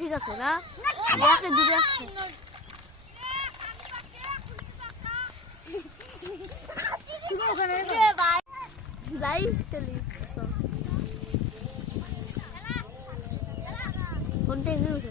ঠিক আছে না একে দূরে তুমি ওখানে লাইভ টেলি কোনটা এনে উঠে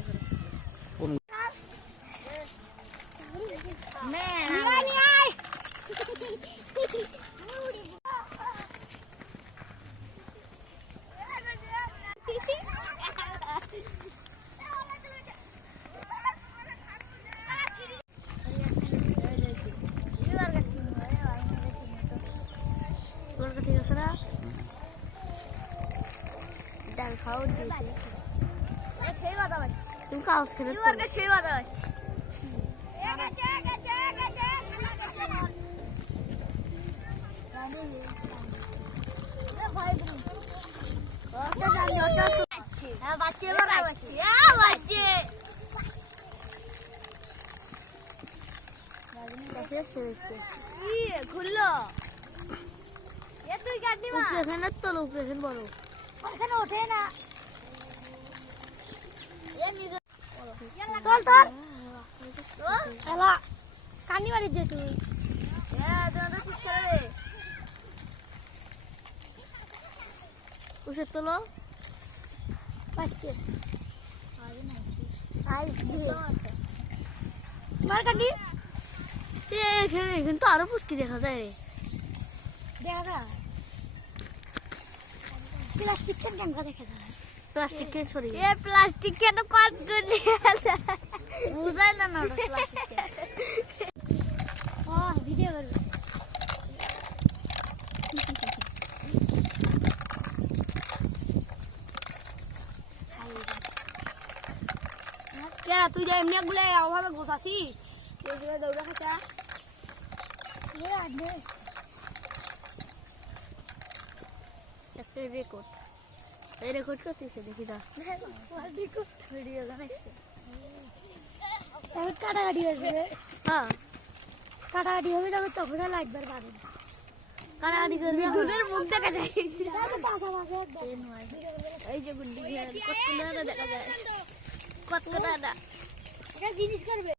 ঠিক আছে না ডাল খাও সেই কথা বলছি তুমি কাগজ খেলে সেই কথা বলছি খুললো তুই কাটনি এখানে তো এখানে বড় এখানে ওঠে না চল চল এলা কানি মারি যে তুই উসে তোলো পাচ্ছে মার কাটি এখানে তো আরো পুষ্কি দেখা যায় রে দেখা যায় প্লাস্টিক কেন দেখা যায় প্লাস্টিক কে সরি এ প্লাস্টিক কেন কট করলি বুঝাই না প্লাস্টিক ও ভিডিও করবে কেরা তুই যে এমনি গুলো ওভাবে গোছাছিস এগুলো দৌড়া খাচ্ছা এ আদে একটা রেকর্ড এই রেকর্ড করতেছে দেখি দা ভিডিও বানাইছে এখন কাটাকাটি হয়েছে হ্যাঁ কাটাকাটি হবে তবে তখন লাগবার পাবে কাটাকাটি করলে দুধের মুখ দেখা যায় এই যে গুন্ডি কত দেখা যায় কত জিনিস করবে